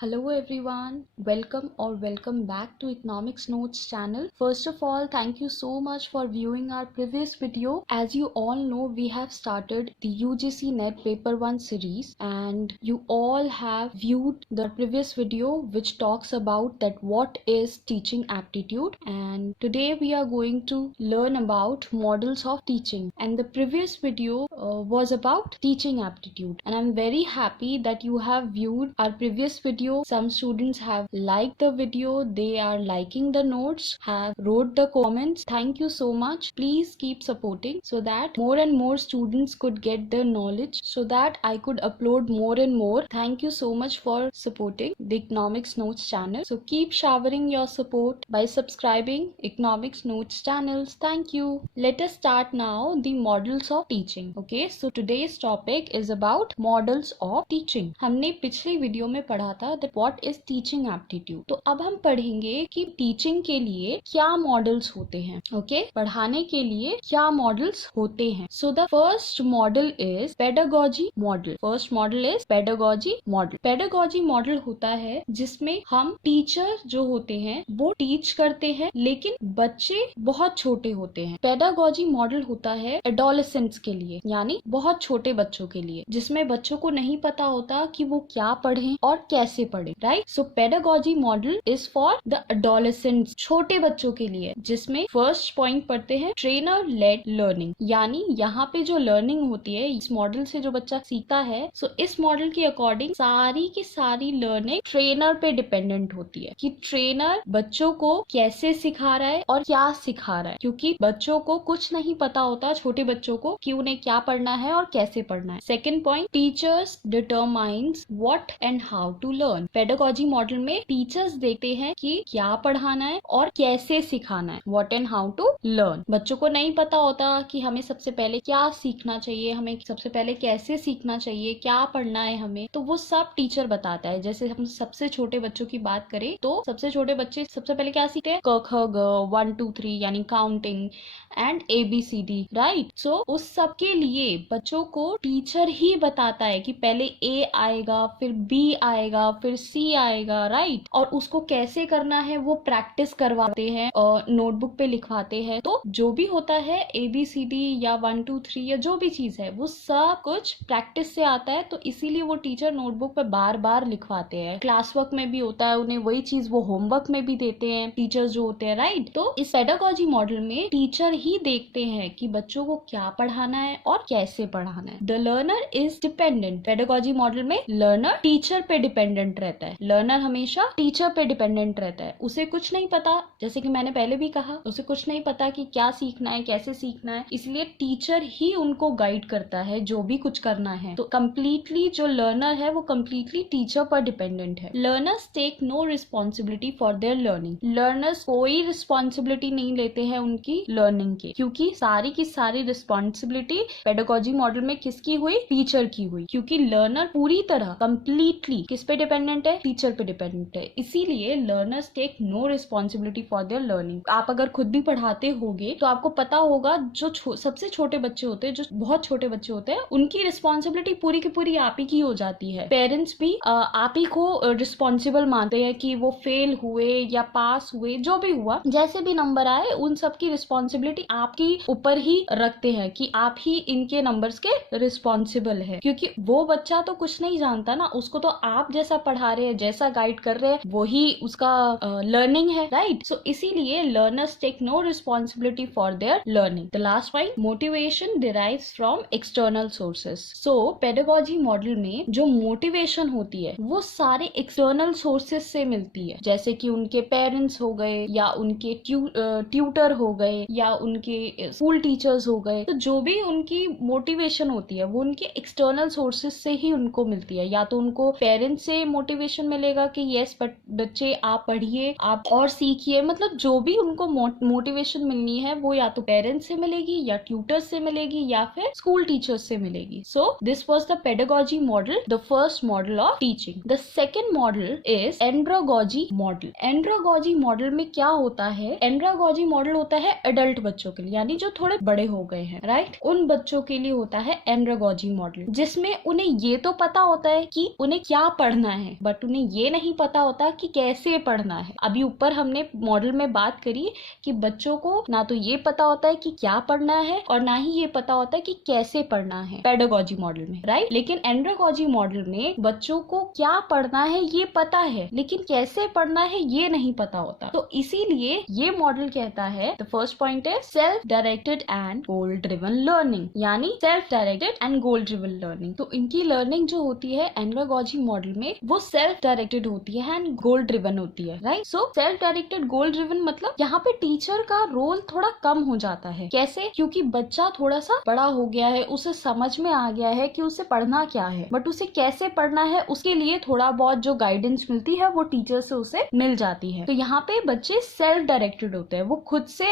Hello everyone, welcome back to Economics Notes channel. First of all, thank you so much for viewing our previous video. As you all know, we have started the UGC NET Paper 1 series and you all have viewed the previous video which talks about that what is teaching aptitude, and today we are going to learn about models of teaching, and the previous video was about teaching aptitude, and I'm very happy that you have viewed our previous video. Some students have liked the video, they are liking the notes, have wrote the comments. Thank you so much. Please keep supporting so that more and more students could get the knowledge, so that I could upload more and more. Thank you so much for supporting the Economics Notes channel. So keep showering your support by subscribing Economics Notes channels. Thank you. Let us start now the models of teaching. Okay, so today's topic is about models of teaching. हमने पिछली video में पढ़ा था that what is teaching aptitude. तो अब हम पढ़ेंगे कि टीचिंग के लिए क्या मॉडल्स होते हैं. ओके, पढ़ाने के लिए क्या मॉडल्स होते हैं. So the first model is pedagogy model. First model is pedagogy model. Pedagogy model होता है जिसमें हम टीचर जो होते हैं वो टीच करते हैं लेकिन बच्चे बहुत छोटे होते हैं. पेडागॉजी मॉडल होता है एडोलेसेंट्स के लिए, यानी बहुत छोटे बच्चों के लिए, जिसमें बच्चों को नहीं पता होता कि वो क्या पढ़ें और कैसे पढ़े. Right, so pedagogy model is for the adolescents, छोटे बच्चों के लिए, जिसमें फर्स्ट पॉइंट पढ़ते हैं ट्रेनर लेड लर्निंग. यानी यहाँ पे जो लर्निंग होती है इस मॉडल से जो बच्चा सीखता है, सो इस मॉडल के अकॉर्डिंग सारी की सारी लर्निंग ट्रेनर पे डिपेंडेंट होती है कि ट्रेनर बच्चों को कैसे सिखा रहा है और क्या सिखा रहा है, क्योंकि बच्चों को कुछ नहीं पता होता, छोटे बच्चों को, कि उन्हें क्या पढ़ना है और कैसे पढ़ना है. Second point, teachers determines what and how to learn. Pedagogy model में टीचर्स देखते हैं कि क्या पढ़ाना है और कैसे सिखाना है, what and how to learn. बच्चों को नहीं पता होता कि हमें सबसे पहले क्या सीखना चाहिए, हमें सबसे पहले कैसे सीखना चाहिए, क्या पढ़ना है हमें, तो वो सब टीचर बताता है. जैसे हम सबसे छोटे बच्चों की बात करें तो सबसे छोटे बच्चे सबसे पहले क्या सीखते हैं, क ख ग 1 2 3 यानी काउंटिंग एंड ABCD. राइट, सो उस सब के लिए बच्चों को टीचर ही बताता है कि पहले A आएगा, फिर B आएगा, फिर C आएगा. राइट, और उसको कैसे करना है वो प्रैक्टिस करवाते हैं और नोटबुक पे लिखवाते हैं. तो जो भी होता है ABCD या 1 2 3 या जो भी चीज है वो सब कुछ प्रैक्टिस से आता है, तो इसीलिए वो टीचर नोटबुक पे बार बार लिखवाते हैं. क्लास वर्क में भी होता है, उन्हें वही चीज वो होमवर्क में भी देते हैं टीचर्स जो होते हैं. राइट, तो इस पेडागॉजी मॉडल में टीचर ही देखते हैं कि बच्चों को क्या पढ़ाना है और कैसे पढ़ाना है. The learner is dependent. Pedagogy model में लर्नर टीचर पे डिपेंडेंट रहता है. लर्नर हमेशा टीचर पे डिपेंडेंट रहता है. उसे कुछ नहीं पता, जैसे कि मैंने पहले भी कहा, उसे कुछ नहीं पता कि क्या सीखना है, कैसे सीखना है, इसलिए टीचर ही उनको गाइड करता है जो भी कुछ करना है. तो कम्प्लीटली जो लर्नर है वो कम्प्लीटली टीचर पर डिपेंडेंट है. Learners take no responsibility for their learning. Learners कोई रिस्पॉन्सिबिलिटी नहीं लेते हैं उनकी लर्निंग के, क्योंकि सारी की सारी रिस्पॉन्सिबिलिटी पेडागॉजी मॉडल में किसकी हुई, टीचर की हुई, क्योंकि लर्नर पूरी तरह कम्प्लीटली किस पे डिपेंडेंट है, टीचर पे डिपेंडेंट है. इसीलिए learners take no responsibility for their learning. आप अगर खुद भी पढ़ाते होगे तो आपको पता होगा जो सबसे छोटे बच्चे होते हैं, जो बहुत छोटे बच्चे होते हैं, उनकी रिस्पॉन्सिबिलिटी पूरी की पूरी आप ही की हो जाती है. पेरेंट्स भी आप ही को रिस्पॉन्सिबल मानते हैं कि वो फेल हुए या पास हुए, जो भी हुआ, जैसे भी नंबर आए, उन सब की रिस्पॉन्सिबिलिटी आपके ऊपर ही रखते हैं कि आप ही इनके नंबर्स के रिस्पॉन्सिबल है, क्योंकि वो बच्चा तो कुछ नहीं जानता ना, उसको तो आप जैसा पढ़ा रहे हैं, जैसा गाइड कर रहे हैं, वही उसका लर्निंग है. राइट, सो इसीलिए learners take no responsibility for their learning. The last point, motivation derives from external sources. So pedagogy model में जो मोटिवेशन होती है वो सारे एक्सटर्नल सोर्सेस से मिलती है, जैसे कि उनके पेरेंट्स हो गए, या उनके ट्यूटर हो गए, या उनके स्कूल टीचर्स हो गए. तो जो भी उनकी मोटिवेशन होती है वो उनके एक्सटर्नल सोर्सेस से ही उनको मिलती है. या तो उनको पेरेंट्स से मोटिवेशन मिलेगा, मिलेगा कि यस बच्चे आप पढ़िए, आप और सीखिए, मतलब जो भी उनको मोटिवेशन मिलनी है वो या तो पेरेंट्स से मिलेगी या ट्यूटर से मिलेगी या फिर स्कूल टीचर्स से मिलेगी. So this was the pedagogy model, the first model of teaching. The second model is andragogy model. Andragogy model में क्या होता है? एंड्रागोजी मॉडल होता है एडल्ट बच्चों के लिए, यानी जो थोड़े बड़े हो गए हैं, राइट, उन बच्चों के लिए होता है एंड्रागोजी मॉडल, जिसमें उन्हें ये तो पता होता है कि उन्हें क्या पढ़ना है, बट उन्हें ये नहीं पता होता कि कैसे पढ़ना है. अभी ऊपर हमने मॉडल में बात करी कि बच्चों को ना तो ये पता होता है कि क्या पढ़ना है और ना ही ये पता होता है कि कैसे पढ़ना है पेडागोजी मॉडल में, राइट. लेकिन एंड्रागोजी मॉडल में बच्चों को क्या पढ़ना है ये पता है, लेकिन कैसे पढ़ना है ये नहीं पता होता. तो इसीलिए ये मॉडल कहता है, the first point is self directed and goal driven learning, यानी self directed and goal driven learning. तो इनकी लर्निंग जो होती है एंड्रागोजी मॉडल में वो सेल्फ डायरेक्टेड होती है एंड गोल ड्रिवन होती है, राइट. सो सेल्फ डायरेक्टेड गोल ड्रिवन मतलब यहाँ पे टीचर का रोल थोड़ा कम हो जाता है. कैसे? क्योंकि बच्चा थोड़ा सा बड़ा हो गया है, उसे समझ में आ गया है कि उसे पढ़ना क्या है, बट उसे कैसे पढ़ना है उसके लिए थोड़ा बहुत जो गाइडेंस मिलती है वो टीचर से उसे मिल जाती है. तो यहाँ पे बच्चे सेल्फ डायरेक्टेड होते हैं, वो खुद से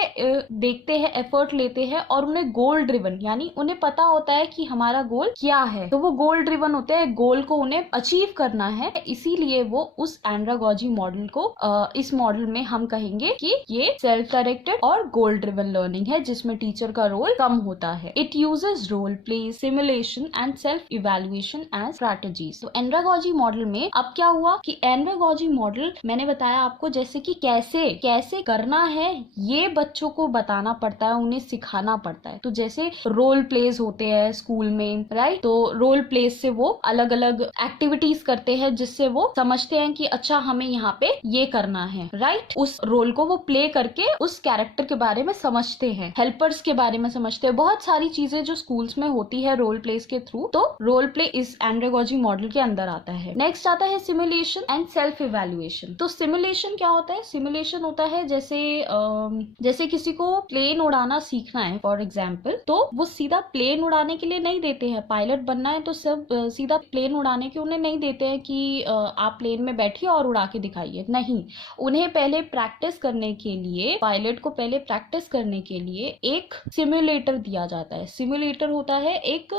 देखते हैं, एफर्ट लेते हैं और उन्हें गोल ड्रिवन, यानी उन्हें पता होता है कि हमारा गोल क्या है, तो वो गोल ड्रिवन होते हैं, गोल को उन्हें अचीव करना है. इसीलिए वो उस एंड्रागोजी मॉडल को इस मॉडल में हम कहेंगे कि ये सेल्फ डायरेक्टेड और गोल ड्रिवन लर्निंग है, जिसमें टीचर का रोल कम होता है. It uses role play, simulation and self evaluation as strategies. तो एंड्रागोजी मॉडल में अब क्या हुआ कि एंड्रागोजी मॉडल मैंने बताया आपको जैसे कि कैसे करना है ये बच्चों को बताना पड़ता है, उन्हें सिखाना पड़ता है. तो जैसे रोल प्लेस होते हैं स्कूल में, राइट, तो रोल प्लेस से वो अलग अलग एक्टिविटीज करते हैं जिससे वो समझते हैं कि अच्छा हमें यहाँ पे ये करना है, राइट. उस रोल को वो प्ले करके उस कैरेक्टर के बारे में समझते हैं, हेल्पर्स के बारे में समझते हैं, बहुत सारी चीजें जो स्कूल्स में होती है रोल प्लेस के थ्रू. तो रोल प्ले इस एंड्रागोजी मॉडल के अंदर आता है. नेक्स्ट आता है सिमुलेशन एंड सेल्फ इवैल्यूएशन. तो सिमुलेशन क्या होता है? सिमुलेशन होता है जैसे किसी को प्लेन उड़ाना सीखना है फॉर एग्जाम्पल, तो वो सीधा प्लेन उड़ाने के लिए नहीं देते हैं. पायलट बनना है तो सब सीधा प्लेन उड़ाने के उन्हें नहीं देते हैं कि आप प्लेन में बैठिए और उड़ा के दिखाइए. नहीं, उन्हें पहले प्रैक्टिस करने के लिए, पायलट को पहले प्रैक्टिस करने के लिए एक सिमुलेटर दिया जाता है. सिमुलेटर होता है एक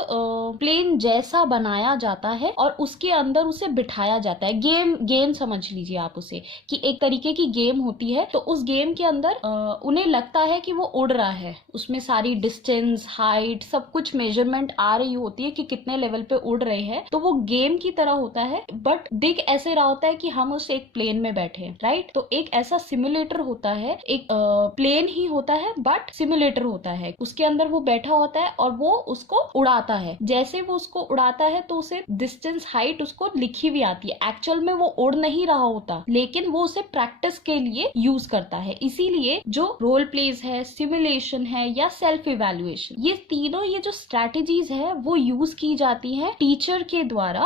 प्लेन जैसा बनाया जाता है और उसके अंदर उसे बिठाया जाता है. गेम समझ लीजिए आप उसे, कि एक तरीके की गेम होती है. तो उस गेम के अंदर उन्हें लगता है कि वो उड़ रहा है, उसमें सारी डिस्टेंस, हाइट, सब कुछ मेजरमेंट आ रही होती है कि कितने लेवल पे उड़ रहे हैं. तो वो गेम की तरह होता है, बट दिख ऐसे रहा होता है कि हम उस एक प्लेन में बैठे हैं, राइट. तो एक ऐसा सिमुलेटर होता है, एक प्लेन ही होता है बट सिमुलेटर होता है, उसके अंदर वो बैठा होता है और वो उसको उड़ाता है. जैसे वो उसको उड़ाता है तो उसे डिस्टेंस, हाइट उसको लिखी हुई आती है. एक्चुअल में वो उड़ नहीं रहा होता, लेकिन वो उसे प्रैक्टिस के लिए यूज करता है. इसीलिए जो रोल प्लेस है, सिमुलेशन है या सेल्फ इवैल्यूएशन, ये तीनों ये जो स्ट्रैटेजीज है वो यूज की जाती है टीचर के द्वारा.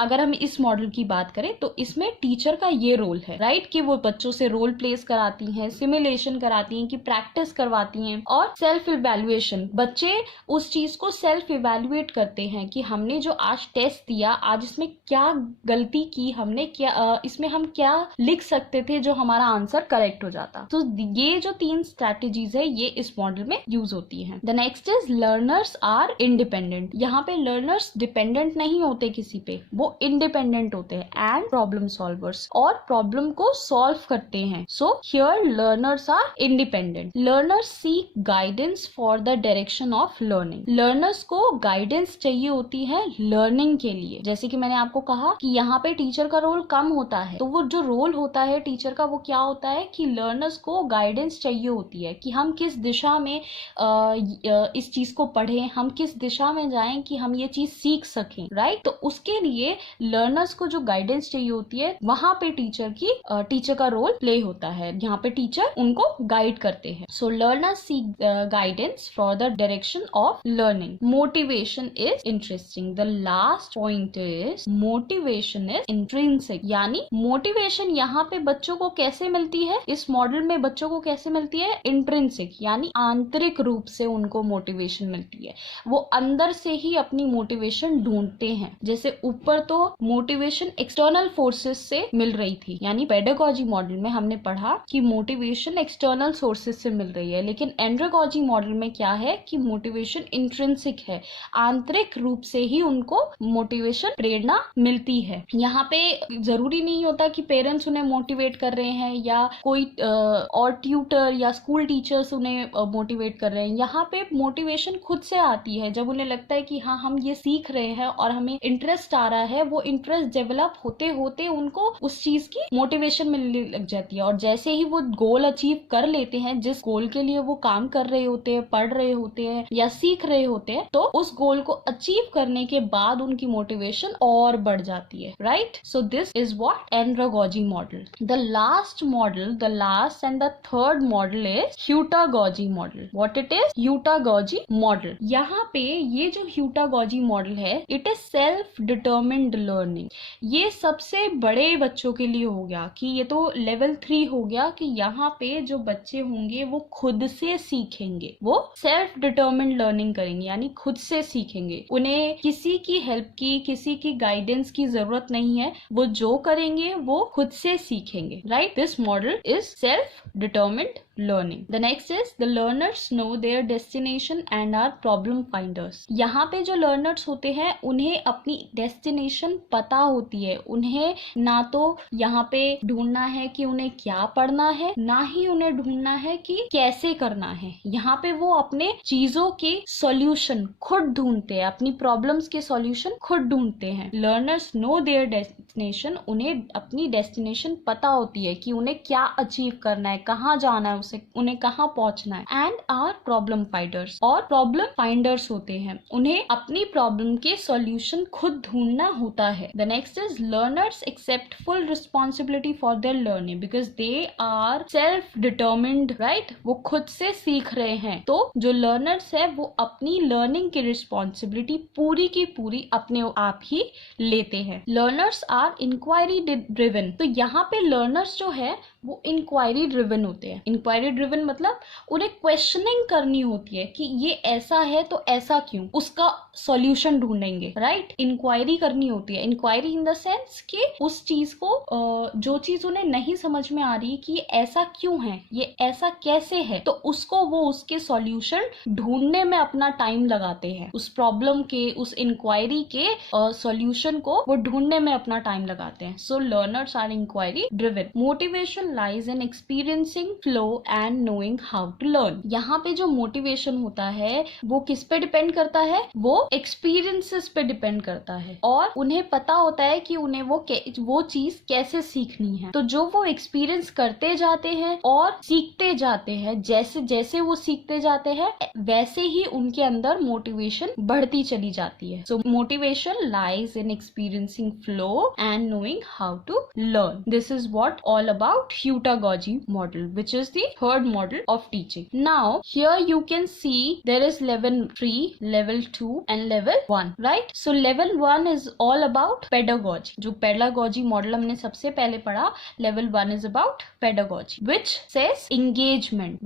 अगर हम इस मॉडल की बात करें तो इसमें टीचर का ये रोल है, राइट, कि वो बच्चों से रोल प्लेस कराती हैं, सिमुलेशन कराती हैं, कि प्रैक्टिस करवाती हैं, और सेल्फ इवैल्यूएशन, बच्चे उस चीज को सेल्फ इवैल्यूएट करते हैं कि हमने जो आज टेस्ट दिया, आज इसमें क्या गलती की हमने, क्या इसमें हम क्या लिख सकते थे जो हमारा आंसर करेक्ट हो जाता. तो ये जो तीन स्ट्रैटेजीज है ये इस मॉडल में यूज होती है. The next is learners are independent. यहाँ पे लर्नर्स डिपेंडेंट नहीं होते किसी पे, वो इंडिपेंडेंट होते हैं एंड प्रॉब्लम सॉल्वर्स, और प्रॉब्लम को सॉल्व करते हैं. So here learners are independent. Learners seek guidance for the direction of learning. Learners को गाइडेंस चाहिए होती है लर्निंग के लिए. जैसे कि मैंने आपको कहा कि यहाँ पे टीचर का रोल कम होता है, तो वो जो रोल होता है टीचर का वो क्या होता है कि लर्नर्स को गाइडेंस चाहिए होती है कि हम किस दिशा में इस चीज को पढ़ें, हम किस दिशा में जाएं कि हम ये चीज सीख सकें, राइट. तो उसके लिए लर्नर्स को जो गाइडेंस चाहिए होती है वहां पे टीचर का रोल प्ले होता है. यहाँ पे टीचर उनको गाइड करते हैं. So learners seek guidance for the direction of learning. Motivation is interesting. The last point is motivation is intrinsic. यानी मोटिवेशन यहाँ पे बच्चों को कैसे मिलती है, इस मॉडल में बच्चों को कैसे मिलती है? इंट्रिंसिक, यानी आंतरिक रूप से उनको मोटिवेशन मिलती है. वो अंदर से ही अपनी मोटिवेशन ढूंढते हैं. जैसे ऊपर तो मोटिवेशन एक्सटर्नल फोर्सेस से मिल रही थी। यानी पेडागोजी मॉडल में हमने पढ़ा कि मोटिवेशन एक्सटर्नल सोर्सेस से मिल रही है, लेकिन एंड्रोगोजी मॉडल में क्या है कि मोटिवेशन इंट्रिंसिक है, आंतरिक रूप से ही उनको मोटिवेशन प्रेरणा मिलती है। यहाँ पे जरूरी नहीं होता कि पेरेंट्स उन्हें मोटिवेट कर रहे हैं या कोई और ट्यूटर या स्कूल टीचर्स उन्हें मोटिवेट कर रहे हैं। यहाँ पे मोटिवेशन खुद से आती है जब उन्हें लगता है कि हाँ हम ये सीख रहे हैं और हमें इंटरेस्ट आ रहा है। वो इंटरेस्ट डेवलप होते होते उनको उस चीज की मोटिवेशन मिलने लग जाती है, और जैसे ही वो गोल अचीव कर लेते हैं, जिस गोल के लिए वो काम कर रहे होते हैं, पढ़ रहे होते हैं या सीख रहे होते हैं, तो उस गोल को अचीव करने के बाद उनकी मोटिवेशन और बढ़ जाती है। Right, so this is what andragogy model. The last model, the last and the third model is heutagogy model. What it is? Heutagogy model. यहाँ पे ये जो ह्यूटागोजी मॉडल है, it is self determined learning. ये सबसे बड़े बच्चों के लिए हो गया कि ये तो लेवल 3 हो गया कि यहाँ पे जो बच्चे होंगे वो खुद से सीखेंगे, वो सेल्फ डिटर्मिन्ड लर्निंग करेंगे, यानी खुद से सीखेंगे। उन्हें किसी की हेल्प की, किसी की गाइडेंस की जरूरत नहीं है, वो जो करेंगे वो खुद से सीखेंगे। Right, this model is self determined learning. The next is the learners know their destination and are problem finders. यहाँ पे जो learners होते हैं उन्हें अपनी destination पता होती है। उन्हें ना तो यहाँ पे ढूंढना है कि उन्हें क्या पढ़ना है, ना ही उन्हें ढूंढना है कि कैसे करना है। यहाँ पे वो अपने चीजों के solution खुद ढूंढते हैं, अपनी problems के solution खुद ढूंढते हैं। Learners know their destination, उन्हें अपनी destination पता होती है कि उन्हें क्या अचीव करना है, कहाँ जाना है, उन्हें कहाँ पहुंचना है। एंड आर प्रॉब्लम फाइंडर्स, और प्रॉब्लम फाइंडर्स होते हैं, उन्हें अपनी प्रॉब्लम के सॉल्यूशन खुद ढूंढना होता है। The next is learners accept full responsibility for their learning because they are self determined. Right, वो खुद से सीख रहे हैं, तो जो लर्नर्स है वो अपनी लर्निंग की रिस्पॉन्सिबिलिटी पूरी की पूरी अपने आप ही लेते हैं। Learners are inquiry driven. तो यहाँ पे लर्नर्स जो है वो इंक्वायरी ड्रिवन होते हैं। इंक्वायरी ड्रिवन मतलब उन्हें क्वेश्चनिंग करनी होती है कि ये ऐसा है तो ऐसा क्यों, उसका सॉल्यूशन ढूंढेंगे। राइट, इंक्वायरी करनी होती है। इंक्वायरी इन द सेंस कि उस चीज को जो चीज उन्हें नहीं समझ में आ रही कि ये ऐसा क्यों है, ये ऐसा कैसे है, तो उसको वो उसके सॉल्यूशन ढूंढने में अपना टाइम लगाते हैं। उस प्रॉब्लम के, उस इंक्वायरी के सॉल्यूशन को वो ढूंढने में अपना टाइम लगाते हैं। So learners are inquiry driven. Motivation lies in experiencing flow and knowing how to learn. यहाँ पे जो मोटिवेशन होता है वो किस पे डिपेंड करता है? वो एक्सपीरियंसेस पे डिपेंड करता है, और उन्हें पता होता है कि उन्हें वो चीज कैसे सीखनी है। तो जो वो एक्सपीरियंस करते जाते हैं और सीखते जाते हैं, जैसे जैसे वो सीखते जाते हैं वैसे ही उनके अंदर मोटिवेशन बढ़ती चली जाती है। सो motivation lies in experiencing flow and knowing how to learn. This is what all about ह्यूटागोजी model, which is the third model of teaching. Now here you can see there is level 3, level 2 and level 1, right? So level 1 is all about pedagogy. जो pedagogy model हमने सबसे पहले पढ़ा, level 1 is about pedagogy, which says engagement,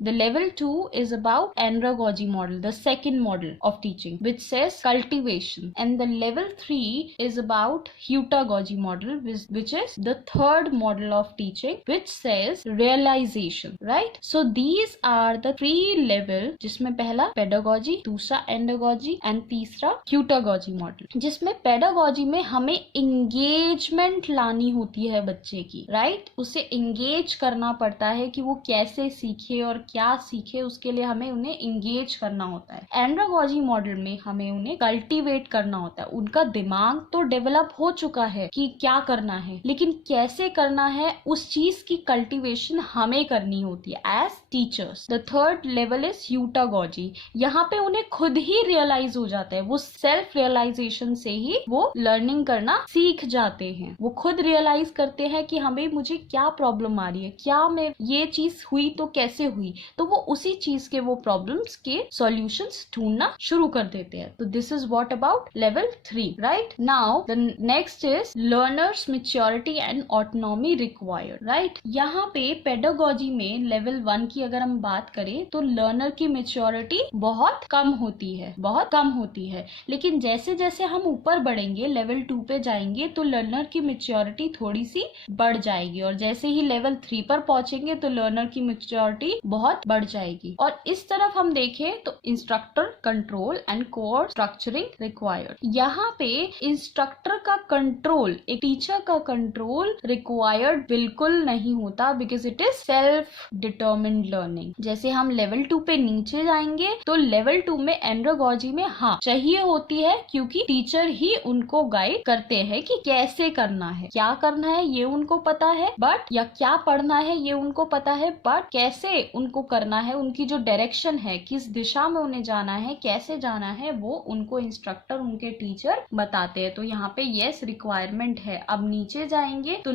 The level 2 is about andragogy model, the second model of teaching, which says cultivation, and the level 3 is about ह्यूटागोजी model, which is the third model of teaching, which says realization. Right, so these are the 3 level, जिसमें पहला pedagogy, दूसरा andragogy and तीसरा ह्यूटागोजी model। जिसमें pedagogy में हमें engagement लानी होती है बच्चे की। राइट, उसे engage करना पड़ता है कि वो कैसे सीखे और क्या सीखे, उसके लिए हमें उन्हें engage करना होता है। andragogy model में हमें उन्हें cultivate करना होता है। उनका दिमाग तो डेवलप हो चुका है कि क्या करना है, लेकिन कैसे करना है उस चीज की कल्टीवेशन हमें करनी होती है as teachers. The third level is heutagogy. यहाँ पे उन्हें खुद ही रियलाइज हो जाता है, वो सेल्फ रियलाइजेशन से ही वो लर्निंग करना सीख जाते हैं। वो खुद रियलाइज करते हैं कि मुझे क्या प्रॉब्लम आ रही है, क्या मैं ये चीज हुई तो कैसे हुई, तो वो उसी चीज के वो प्रॉब्लम्स के सॉल्यूशंस ढूंढना शुरू कर देते हैं। तो this is what about level 3। Right, now the next is learners maturity and autonomy autonomy required, right? यहाँ पे pedagogy में level 1 की अगर हम बात करें तो learner की maturity बहुत कम होती है, लेकिन जैसे जैसे हम ऊपर बढ़ेंगे level 2 पे जाएंगे तो learner की maturity थोड़ी सी बढ़ जाएगी, और जैसे ही level 3 पर पहुंचेंगे तो learner की maturity बहुत बढ़ जाएगी। और इस तरफ हम देखें तो instructor control and core structuring required। यहाँ पे इंस्ट्रक्टर का कंट्रोल, एक टीचर का कंट्रोल रिक्वायर्ड बिल्कुल नहीं होता, because it is self determined learning. जैसे हम लेवल 2 पे नीचे जाएंगे तो लेवल 2 में एंड्रोगॉजी में हाँ चाहिए होती है, क्योंकि टीचर ही उनको गाइड करते हैं कि कैसे करना है, क्या करना है ये उनको पता है, बट या क्या पढ़ना है ये उनको पता है, बट कैसे उनको करना है, उनकी जो डायरेक्शन है, किस दिशा में उन्हें जाना है, कैसे जाना है, वो उनको इंस्ट्रक्टर, उनके टीचर बताते हैं। तो यहाँ पे यस रिक्वायरमेंट है। अब नीचे जाएंगे तो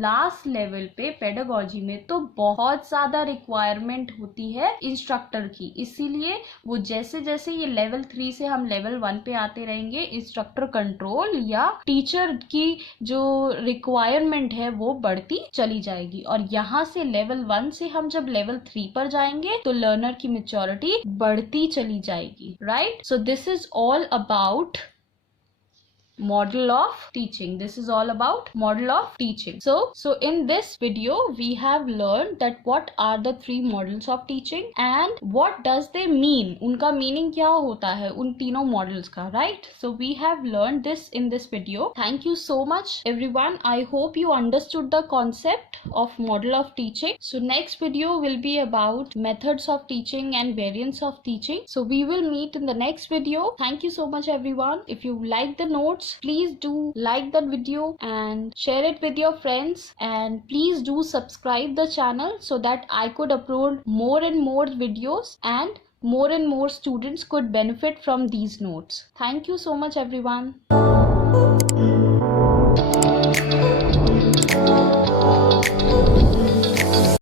लास्ट लेवल पे पेडागोजी में तो बहुत ज्यादा रिक्वायरमेंट होती है इंस्ट्रक्टर की, इसीलिए वो जैसे जैसे ये लेवल 3 से हम लेवल 1 पे आते रहेंगे, इंस्ट्रक्टर कंट्रोल या टीचर की जो रिक्वायरमेंट है वो बढ़ती चली जाएगी। और यहाँ से लेवल 1 से हम जब लेवल 3 पर जाएंगे तो लर्नर की मैच्योरिटी बढ़ती चली जाएगी, right? So this is all about model of teaching. This is all about model of teaching. So in this video we have learned that what are the 3 models of teaching and what does they mean, उनका meaning क्या होता है उन तीनों models का, right? So we have learned this in this video. Thank you so much everyone. I hope you understood the concept of model of teaching. So next video will be about methods of teaching and variants of teaching. So we will meet in the next video. Thank you so much everyone. If you like the notes, please do like that video and share it with your friends, and please do subscribe the channel so that I could upload more and more videos and more students could benefit from these notes. Thank you so much everyone.